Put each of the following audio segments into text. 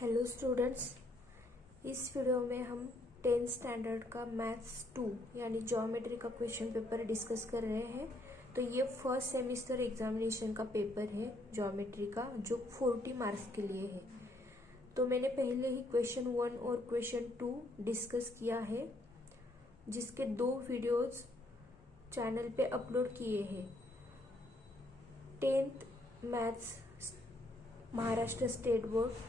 Hello students, इस video में हम 10th स्टैंडर्ड का मैथ्स 2 यानी ज्योमेट्री का क्वेश्चन पेपर डिस्कस कर रहे हैं। तो ये फर्स्ट सेमेस्टर एग्जामिनेशन का पेपर है ज्योमेट्री का, जो 40 मार्क्स के लिए है। तो मैंने पहले ही क्वेश्चन 1 और क्वेश्चन 2 डिस्कस किया है, जिसके 2 वीडियोस चैनल पे अपलोड किए हैं। 10th maths Maharashtra state board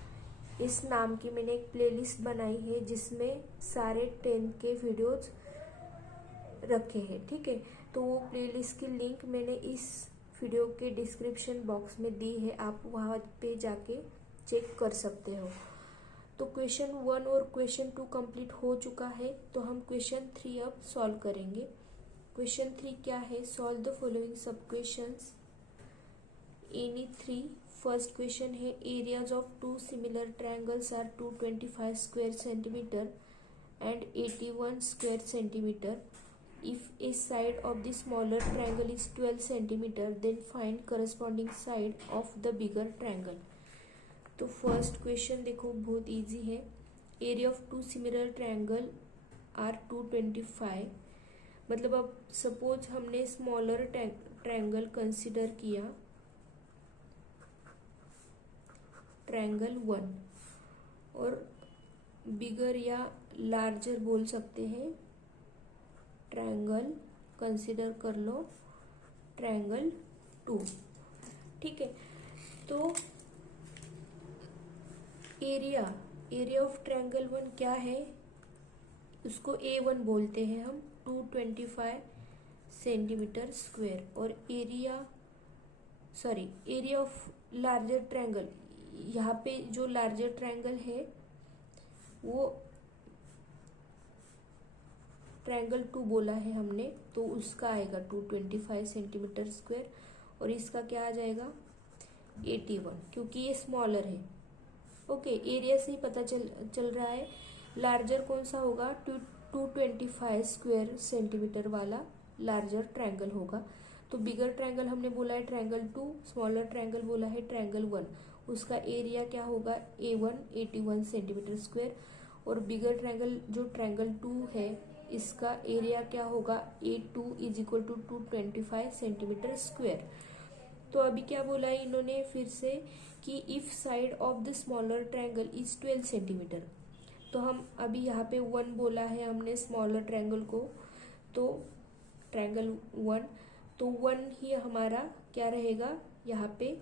इस नाम की मैंने एक प्लेलिस्ट बनाई है, जिसमें सारे 10th के वीडियोज रखे हैं। ठीक है, तो वो प्लेलिस्ट की लिंक मैंने इस वीडियो के डिस्क्रिप्शन बॉक्स में दी है, आप वहाँ पे जाके चेक कर सकते हो। तो क्वेश्चन 1 और क्वेश्चन 2 कंप्लीट हो चुका है, तो हम क्वेश्चन 3 अब सॉल्व करेंगे। क्वेश्चन 3 क्या है? Solve the following sub questions any 3। First question है, areas of two similar triangles are 225 square centimeter and 81 square centimeter. If a side of the smaller triangle is 12 centimeter, then find corresponding side of the bigger triangle. तो first question देखो, बहुत easy है। Area of two similar triangle are 225, मतलब अब suppose हमने smaller triangle consider किया, triangle 1, और बिगर या लार्जर बोल सकते हैं ट्रायंगल, कंसिडर कर लो ट्रायंगल 2। ठीक है, तो एरिया ऑफ ट्रायंगल 1 क्या है? उसको A1 बोलते हैं हम, 225 सेंटीमीटर स्क्वायर। और एरिया ऑफ लार्जर ट्रायंगल, यहाँ पे जो लार्जर ट्रायंगल है वो ट्रायंगल 2 बोला है हमने, तो उसका आएगा 225 सेंटीमीटर स्क्वायर, और इसका क्या आ जाएगा 81, क्योंकि ये स्मॉलर है। ओके, एरिया से ही पता चल रहा है लार्जर कौन सा होगा, 225 स्क्वायर सेंटीमीटर वाला लार्जर ट्रायंगल होगा। तो बिगर ट्रायंगल हमने बोला है ट्रायंगल 2, स्मॉलर ट्रायंगल बोला है ट्रायंगल 1, उसका एरिया क्या होगा A1 81 सेंटीमीटर स्क्वायर, और बिगर ट्रायंगल जो ट्रायंगल 2 है इसका एरिया क्या होगा A2 is equal to 225 centimetre square. तो अभी क्या बोला है इन्होंने फिर से कि if side of the smaller triangle is 12 centimetre, तो हम अभी यहाँ पे 1 बोला है हमने स्मॉलर ट्रायंगल को, तो ट्रायंगल 1, तो 1 ही हमारा क्या रहेगा यहाँ पे,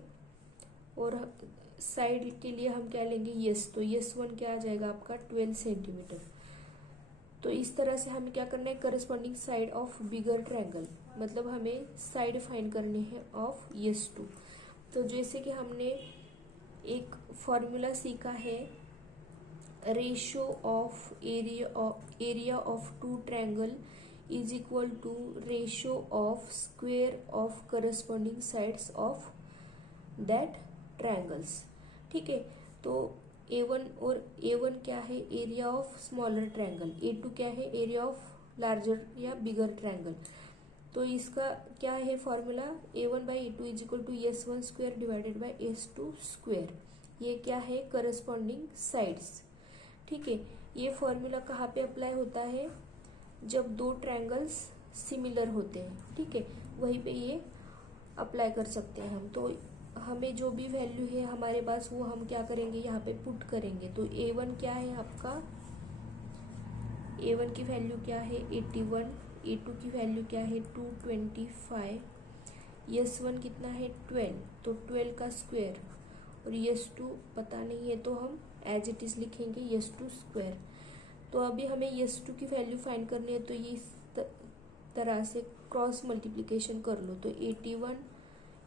और साइड के लिए हम क्या लेंगे यस, तो यस 1 क्या आ जाएगा आपका 12 सेंटीमीटर। तो इस तरह से हमें क्या करना है, corresponding side of bigger triangle, मतलब हमें साइड फाइंड करनी है ऑफ यस 2। तो जैसे कि हमने एक फॉर्मूला सीखा है, ratio of area of two triangle is equal to ratio of square of corresponding sides of that triangles. ठीक है, तो A1 और A1 क्या है, area of smaller triangle, A2 क्या है, एरिया ऑफ लार्जर या बिगर ट्रायंगल। तो इसका क्या है formula, A1 by A2 is equal to S1 square divided by S2 square. ये क्या है, करस्पॉन्डिंग साइड्स। ठीक है, ये फॉर्मूला कहाँ पे अप्लाई होता है, जब दो ट्रायंगल्स सिमिलर होते हैं। ठीक है, वहीं पे ये अप्लाई कर सकते हैं हम। तो हमें जो भी वैल्यू है हमारे पास वो हम क्या करेंगे, यहाँ पे पुट करेंगे। तो A1 क्या है आपका, A1 की वैल्यू क्या है 81, A2 की वैल्यू क्या है 225, S1 कितना है 12, तो 12 का स्क्वायर, और S2 पता नहीं है तो हम एज इट इज लिखेंगे S2 स्क्वायर। तो अभी हमें S2 की वैल्यू फाइंड करनी है, तो ये इस तरह से क्रॉस मल्टीप्लिकेशन कर लो। तो 81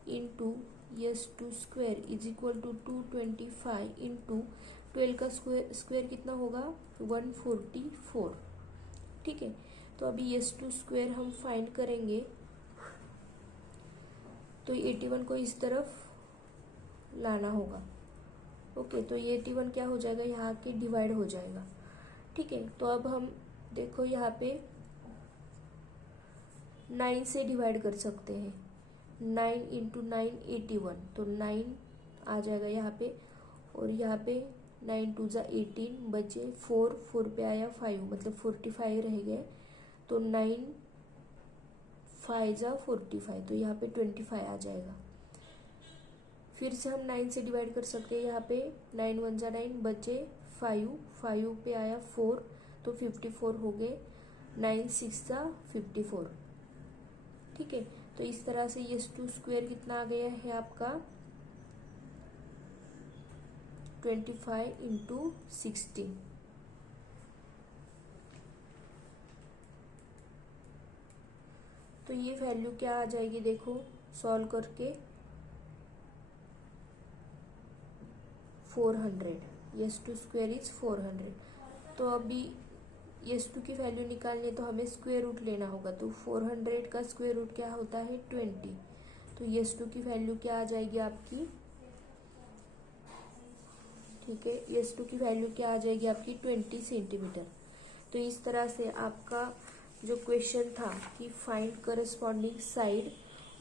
into S2 square is equal to 225 into 12 का स्क्वायर कितना होगा 144। ठीक है, तो अभी S2 स्क्वायर हम फाइंड करेंगे, तो 81 को इस तरफ लाना होगा। ओके, तो ये 81 क्या हो जाएगा, यहाँ के डिवाइड हो जाएगा। ठीक है, तो अब हम देखो यहाँ पे 9 से डिवाइड कर सकते हैं, 9 इंटू 9 81, तो 9 आ जाएगा यहाँ पे, और यहाँ पे 9 2 ज़ा 18 बचे 4 पे आया 5 मतलब 45 रह गए। तो 9 5 ज़ा 45 तो यहाँ पे 25 आ जाएगा। फिर से हम 9 से डिवाइड कर सकते हैं। यहाँ पे 9 1 ज़ा 9 बचे 5 पे आया 4 तो 54 हो गए। 9 6 ज़ा 54। ठीक है, तो इस तरह से ये टू स्क्वायर कितना आ गया है आपका 25 इंटू 16। तो ये वैल्यू क्या आ जाएगी देखो सॉल्व करके 400। S two square is 400। तो अभी यस टू की वैल्यू निकालनी है तो हमें स्क्वायर रूट लेना होगा। तो 400 का स्क्वायर रूट क्या होता है 20। तो यस टू की वैल्यू क्या आ जाएगी आपकी, ठीक है, यस टू की वैल्यू क्या आ जाएगी आपकी 20 सेंटीमीटर। तो इस तरह से आपका जो क्वेश्चन था कि find corresponding side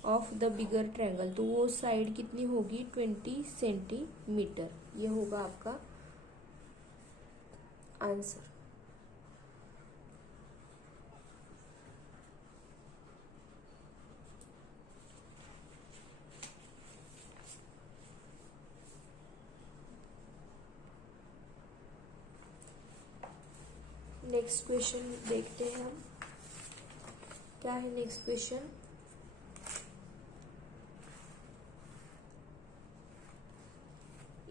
of the bigger triangle, तो वो साइड कितनी होगी 20 सेंटीमीटर। ये होगा आपका आंसर। नेक्स्ट क्वेश्चन देखते हैं हम, क्या है next question.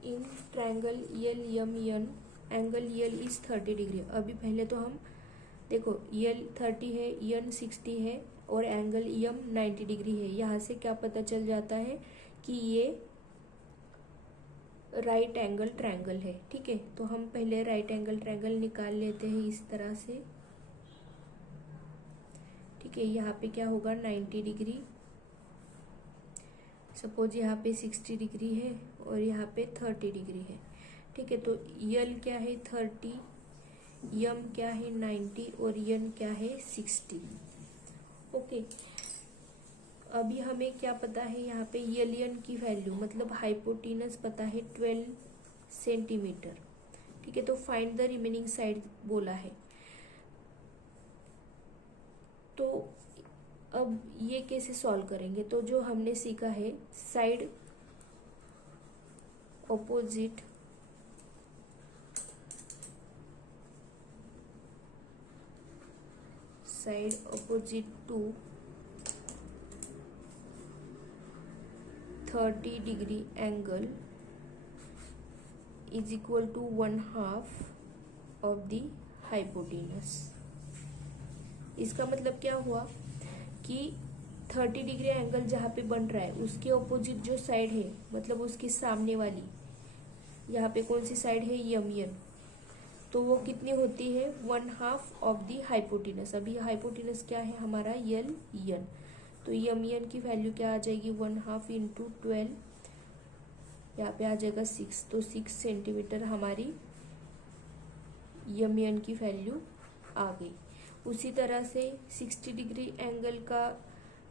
In triangle ELMN angle EL is 30 degree. अभी पहले तो हम देखो EL 30 है, EN 60 है और एंगल EM 90 डिग्री है। यहाँ से क्या पता चल जाता है कि ये राइट एंगल ट्रायंगल है। ठीक है, तो हम पहले राइट एंगल ट्रायंगल निकाल लेते हैं इस तरह से। ठीक है, यहाँ पे क्या होगा 90 डिग्री, सपोज यहाँ पे 60 डिग्री है और यहाँ पे 30 डिग्री है। ठीक है, तो यल क्या है 30, यम क्या है 90 और यन क्या है 60। ओके, अभी हमें क्या पता है यहाँ पे यलियन की वैल्यू मतलब हाइपोटेनस पता है 12 सेंटीमीटर। ठीक है, तो फाइंड द रिमेनिंग साइड बोला है। तो अब ये कैसे सॉल्व करेंगे, तो जो हमने सीखा है side opposite to 30 degree angle is equal to 1/2 of the hypotenuse. इसका मतलब क्या हुआ कि 30 डिग्री एंगल जहाँ पे बन रहा है उसके ऑपोजिट जो साइड है मतलब उसके सामने वाली, यहाँ पे कौन सी साइड है यन, तो वो कितनी होती है 1/2 ऑफ दी हाइपोटेनस। अभी हाइपोटेनस क्या है हमारा यल यन, तो यन की वैल्यू क्या आ जाएगी 1/2 इंटू 12, यहाँ पे आ जाएगा 6। तो 6 सेंटीमीटर हमारी यन की वैल्यू आ गई। उसी तरह से 60 डिग्री एंगल का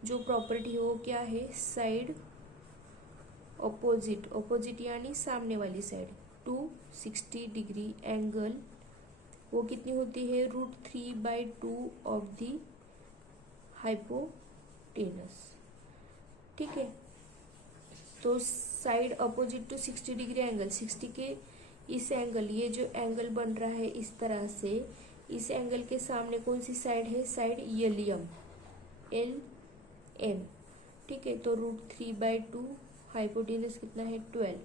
जो प्रॉपर्टी है वो क्या है साइड ऑपोजिट यानी सामने वाली साइड टू 60 डिग्री एंगल, वो कितनी होती है √3/2 ऑफ दी हाइपोटेनस। ठीक है, तो side opposite to 60 degree angle, 60 के इस एंगल, ये जो एंगल बन रहा है इस तरह से, इस एंगल के सामने कौन सी साइड है साइड एलियम LM। ठीक है, तो √3/2 हाइपोटेनस कितना है 12,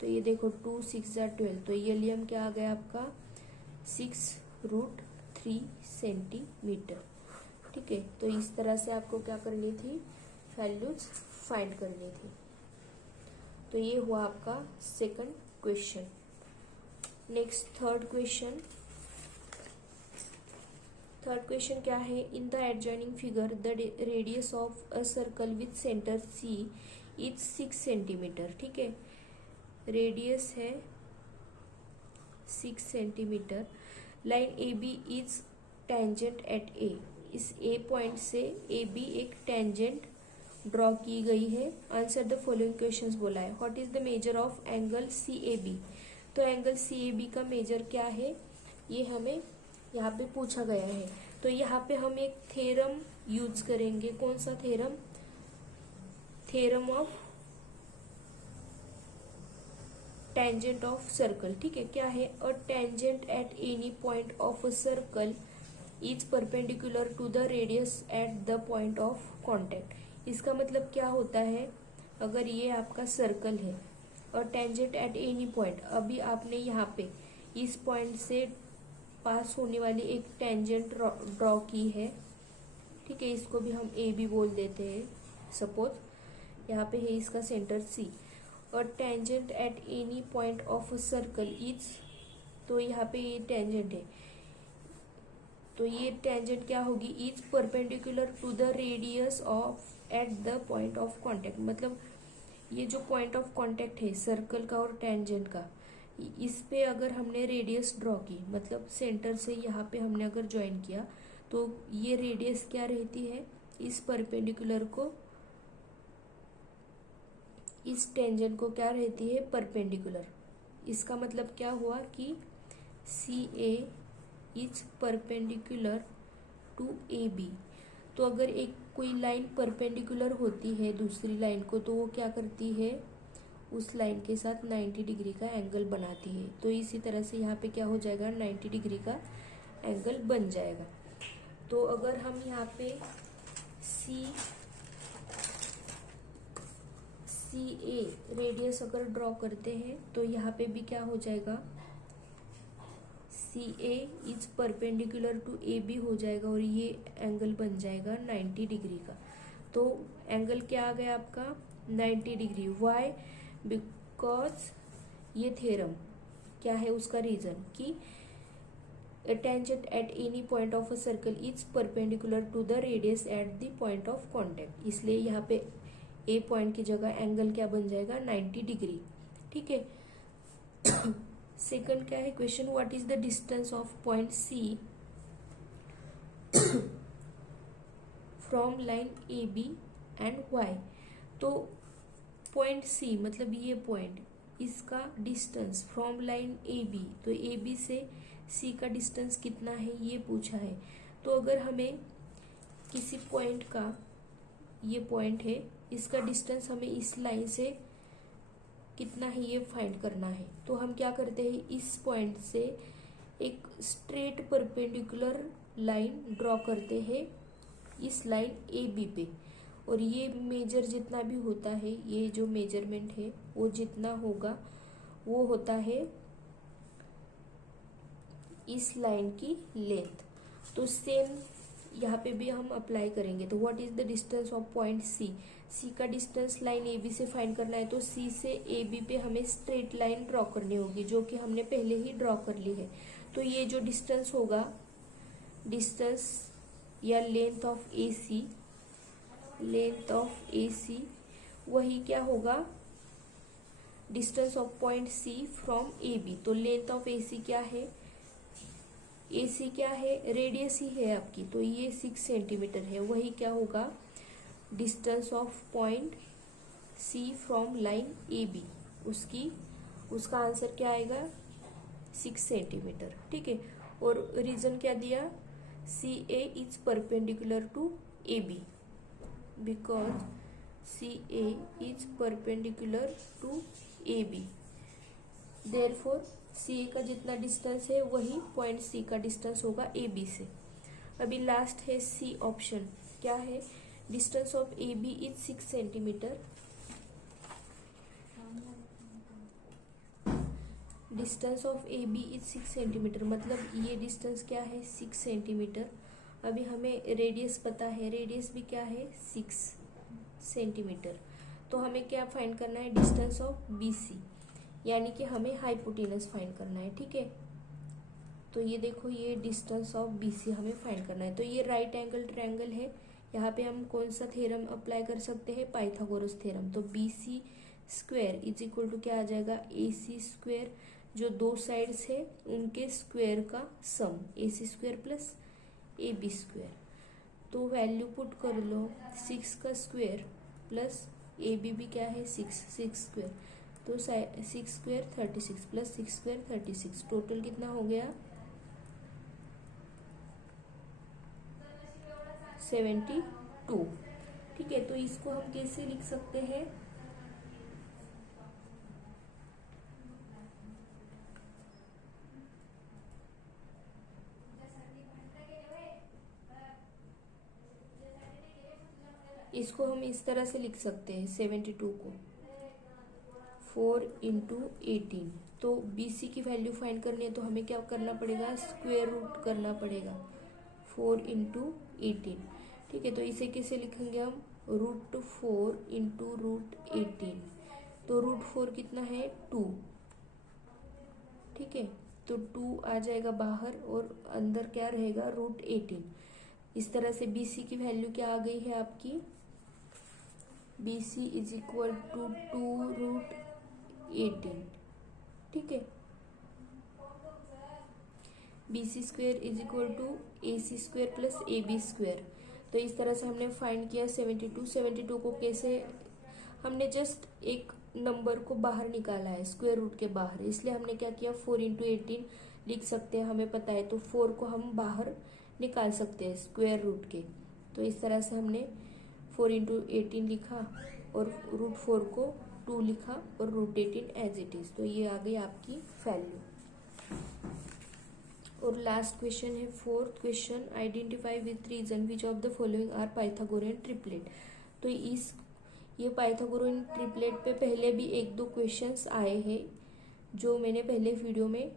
तो ये देखो 2 6 = 12, तो एलियम क्या आ गया आपका 6√3 सेंटीमीटर। ठीक है, तो इस तरह से आपको क्या करनी थी वैल्यूज फाइंड करनी थी। तो ये हुआ आपका second question. Next third question क्या है, in the adjoining figure the radius of a circle with centre C is 6 centimetre. ठीक है, रेडियस है 6 centimetre. Line AB is tangent at A, इस A पॉइंट से AB एक टेंजेंट ड्रॉ की गई है। आंसर द फॉलोइंग क्वेश्चंस बोला है। What is the measure of angle CAB, तो तो एंगल CAB का मेजर क्या है ये हमें यहाँ पे पूछा गया है। तो यहाँ पे हम एक थ्योरम यूज करेंगे। कौन सा theorem? Theorem of tangent of circle. ठीक है, क्या है? A tangent at any point of a circle is perpendicular to the radius at the point of contact. इसका मतलब क्या होता है? अगर ये आपका सर्कल है और टेंजेंट एट एनी पॉइंट, अभी आपने यहाँ पे इस पॉइंट से पास होने वाली एक टेंजेंट ड्रॉ की है। ठीक है, इसको भी हम A भी बोल देते हैं। सपोज यहाँ पे है इसका सेंटर C और tangent at any point of a circle is, तो यहाँ पे ये टेंजेंट है, तो ये टेंजेंट क्या होगी? Is perpendicular to the radius of at the point of contact. मतलब ये जो पॉइंट ऑफ कांटेक्ट है सर्कल का और टेंजेंट का, इस पे अगर हमने रेडियस ड्रॉ की, मतलब सेंटर से यहाँ पे हमने अगर ज्वाइन किया, तो ये रेडियस क्या रहती है? इस परपेंडिकुलर को, इस टेंजेंट को क्या रहती है? परपेंडिकुलर। इसका मतलब क्या हुआ कि CA is perpendicular to AB। तो अगर एक कोई लाइन परपेंडिकुलर होती है दूसरी लाइन को, तो वो क्या करती है? उस लाइन के साथ 90 डिग्री का एंगल बनाती है। तो इसी तरह से यहाँ पे क्या हो जाएगा? 90 डिग्री का एंगल बन जाएगा। तो अगर हम यहाँ पे CA रेडियस अगर ड्रॉ करते हैं, तो यहाँ पे भी क्या हो जाएगा? CA is perpendicular to AB हो जाएगा और ये एंगल बन जाएगा 90 डिग्री का। तो एंगल क्या आ गया आपका? 90 डिग्री। वाई? बिकॉज ये थ्योरम क्या है? उसका रीजन कि a tangent at any point of a circle is perpendicular to the radius at the point of contact। इसलिए यहाँ पे A पॉइंट की जगह एंगल क्या बन जाएगा? 90 डिग्री। ठीक है। सेकंड क्या है question? What is the distance of point C from line AB and Y। तो पॉइंट C मतलब ये पॉइंट, इसका डिस्टेंस फ्रॉम लाइन AB, तो AB से C का डिस्टेंस कितना है ये पूछा है। तो अगर हमें किसी पॉइंट का, ये पॉइंट है, इसका डिस्टेंस हमें इस लाइन से कितना है ये फाइंड करना है, तो हम क्या करते हैं? इस पॉइंट से एक स्ट्रेट परपेंडिकुलर लाइन ड्रॉ करते हैं इस लाइन AB पे, और ये मेजर जितना भी होता है, ये जो मेजरमेंट है वो जितना होगा वो होता है इस लाइन की लेंथ। तो सेम यहाँ पे भी हम अप्लाई करेंगे। तो what is the distance of point C का डिस्टेंस लाइन AB से फाइंड करना है। तो C से AB पे हमें स्ट्रेट लाइन ड्रॉ करनी होगी, जो कि हमने पहले ही ड्रॉ कर ली है। तो ये जो डिस्टेंस होगा, डिस्टेंस या length of AC, length of AC वही क्या होगा? Distance of point C from AB। तो लेंथ ऑफ AC क्या है? AC क्या है? रेडियस ही है आपकी, तो ये 6 सेंटीमीटर है। वही क्या होगा? Distance of point C from line AB, उसका आंसर क्या आएगा? 6 सेंटीमीटर। ठीक है। और रीजन क्या दिया? CA is perpendicular to AB, because CA is perpendicular to AB। Therefore CA का जितना डिस्टेंस है वही पॉइंट C का डिस्टेंस होगा AB से। अभी लास्ट है C ऑप्शन। क्या है? Distance of AB is 6 centimetre. Distance of AB is 6 centimetre, मतलब ये डिस्टेंस क्या है? 6 सेंटीमीटर। अभी हमें रेडियस पता है, रेडियस भी क्या है? 6 सेंटीमीटर। तो हमें क्या फाइंड करना है? डिस्टेंस ऑफ BC, यानी कि हमें हाइपोटेनस फाइंड करना है। ठीक है। तो ये देखो, ये डिस्टेंस ऑफ BC हमें फाइंड करना है। तो ये राइट एंगल ट्रायंगल है। यहाँ पे हम कौन सा थ्योरम अप्लाई कर सकते हैं? Pythagoras theorem. तो BC square is equal to क्या आ जाएगा? AC स्क्वायर, जो दो साइड्स है उनके स्क्वायर का सम, AC square plus AB square. तो वैल्यू पुट कर लो, 6 का स्क्वायर प्लस AB भी क्या है? 6 स्क्वायर, तो 6 स्क्वायर 36 प्लस 6 स्क्वायर 36, टोटल कितना हो गया 72। ठीक है, तो इसको हम कैसे लिख सकते हैं, इसको हम इस तरह से लिख सकते हैं 72 को 4 इंटू 18। तो BC की वैल्यू फाइंड करनी है तो हमें क्या करना पड़ेगा, स्क्वायर रूट करना पड़ेगा 4 इंटू 18। ठीक है, तो इसे कैसे लिखेंगे हम, √4 इंटू √18। तो √4 कितना है 2। ठीक है, तो 2 आ जाएगा बाहर और अंदर क्या रहेगा √18। इस तरह से BC की वैल्यू क्या आ गई है आपकी, BC इज इक्वल टू 2√18। ठीक है, BC square is equal to AC square plus AB square. तो इस तरह से हमने फाइंड किया 72 को कैसे, हमने जस्ट एक नंबर को बाहर निकाला है स्क्वायर रूट के बाहर, इसलिए हमने क्या किया 4 इंटू 18 लिख सकते हैं, हमें पता है। तो 4 को हम बाहर निकाल सकते हैं स्क्वायर रूट के। तो इस तरह से हमने 4 इंटू 18 लिखा और √4 को 2 लिखा और √18 एज इट इज। तो ये आ गई आपकी वैल्यू। और लास्ट क्वेश्चन है 4th question, identify with reason which of the following are Pythagorean triplet. तो ये पाइथागोरियन ट्रिपलेट पे पहले भी 1-2 क्वेश्चंस आए हैं जो मैंने पहले वीडियो में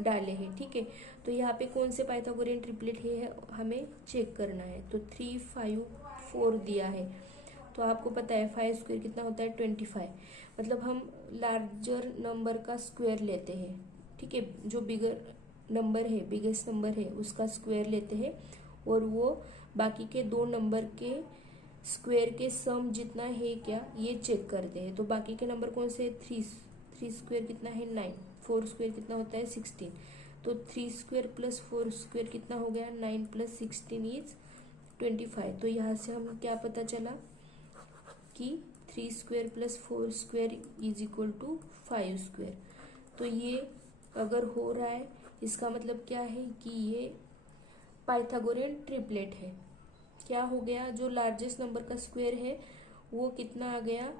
डाले हैं। ठीक है, तो यहाँ पे कौन से पाइथागोरियन ट्रिपलेट है हमें चेक करना है। तो 3, 5, 4 दिया है। तो आपको पता है 5 स्क्वायर कितना होता है 25, मतलब हम लार्जर नंबर का स्क्वायर लेते हैं। ठीक है, जो बिगर नंबर है, बिगेस्ट नंबर है, उसका स्क्वायर लेते हैं और वो बाकी के 2 नंबर के स्क्वायर के सम जितना है क्या ये चेक करते हैं। तो बाकी के नंबर कौन से, 3 स्क्वायर कितना है 9, 4 स्क्वायर कितना होता है 16। तो 3 स्क्वायर प्लस 4 स्क्वायर कितना हो गया 9 प्लस 16 इज 25। तो यहाँ से हम क्या पता चला कि 3 square plus 4 square is equal to 5 square. तो ये अगर हो रहा है इसका मतलब क्या है कि ये पाइथागोरियन ट्रिपलेट है। क्या हो गया, जो लार्जेस्ट नंबर का स्क्वायर है वो कितना आ गया,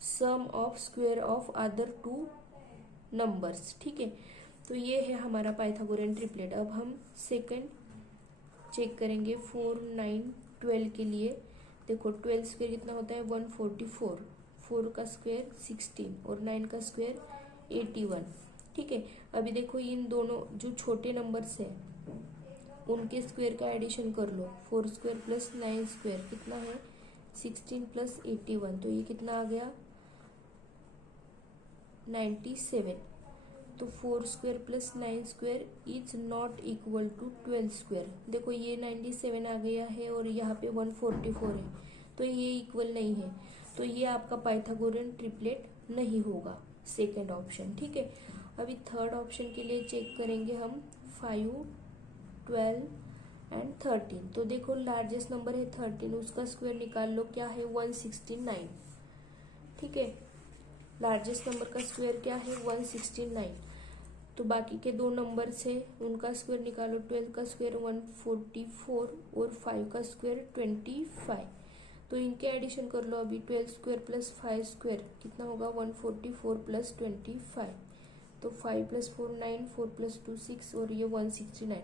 sum of square of other 2 numbers. ठीक है, तो ये है हमारा पाइथागोरियन ट्रिपलेट। अब हम सेकंड चेक करेंगे 4, 9, 12 के लिए। देखो 12 स्क्वायर कितना होता है 144, 4 का स्क्वायर 16 और 9 का स्क्वायर 81। ठीक है, अभी देखो इन दोनों जो छोटे नंबर्स हैं उनके स्क्वायर का एडिशन कर लो। 4 स्क्वायर प्लस 9 स्क्वायर कितना है 16 प्लस 81, तो ये कितना आ गया 97। तो 4 square plus 9 square is not equal to 12 square. देखो ये 97 आ गया है और यहाँ पे 144 है, तो ये इक्वल नहीं है। तो ये आपका पाइथागोरियन ट्रिपलेट नहीं होगा, सेकंड ऑप्शन। ठीक है, अभी थर्ड ऑप्शन के लिए चेक करेंगे हम 5, 12 एंड 13। तो देखो लार्जेस्ट नंबर है 13, उसका स्क्वायर निकाल लो, क्या है 169। ठीक है, लार्जेस्ट नंबर का स्क्वायर क्या है 169। तो बाकी के 2 नंबर्स है उनका स्क्वायर निकालो, 12 का स्क्वायर 144 और 5 का स्क्वायर 25। तो इनके एडिशन कर लो अभी, 12 स्क्वायर प्लस 5 स्क्वायर कितना होगा 144 प्लस 25। तो 5 प्लस 4 9, 4 प्लस 2 6 और ये 169।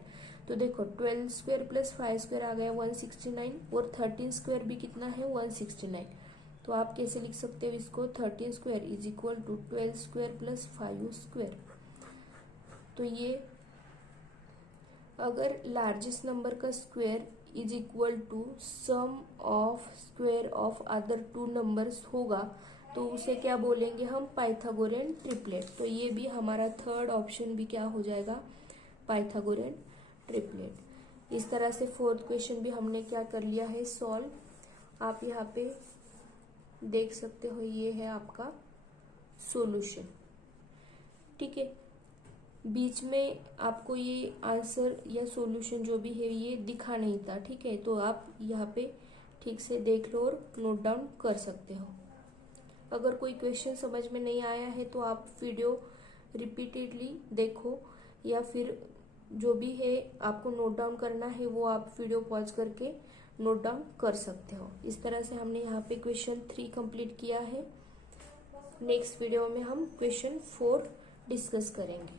तो देखो 12 स्क्वायर प्लस 5 स्क्वायर आ गया 169 और 13 स्क्वायर भी कितना है 169। तो आप कैसे लिख सकते हो इसको, 13 square is equal to 12 square plus 5 square. तो ये अगर लार्जेस्ट नंबर का square is equal to sum of square of other 2 numbers होगा तो उसे क्या बोलेंगे हम, पाइथागोरियन ट्रिपलेट। तो ये भी हमारा थर्ड ऑप्शन भी क्या हो जाएगा, पाइथागोरियन ट्रिपलेट। इस तरह से 4th क्वेश्चन भी हमने क्या कर लिया है सॉल्व। आप यहाँ पे देख सकते हो ये है आपका सॉल्यूशन। ठीक है, बीच में आपको ये आंसर या सॉल्यूशन जो भी है ये दिखा नहीं था। ठीक है, तो आप यहाँ पे ठीक से देख लो और नोट डाउन कर सकते हो। अगर कोई क्वेश्चन समझ में नहीं आया है तो आप वीडियो रिपीटेडली देखो, या फिर जो भी है आपको नोट डाउन करना है वो आप वीडियो पॉज करके नोट डाउन कर सकते हो। इस तरह से हमने यहाँ पे क्वेश्चन 3 कंप्लीट किया है। नेक्स्ट वीडियो में हम क्वेश्चन 4 डिस्कस करेंगे।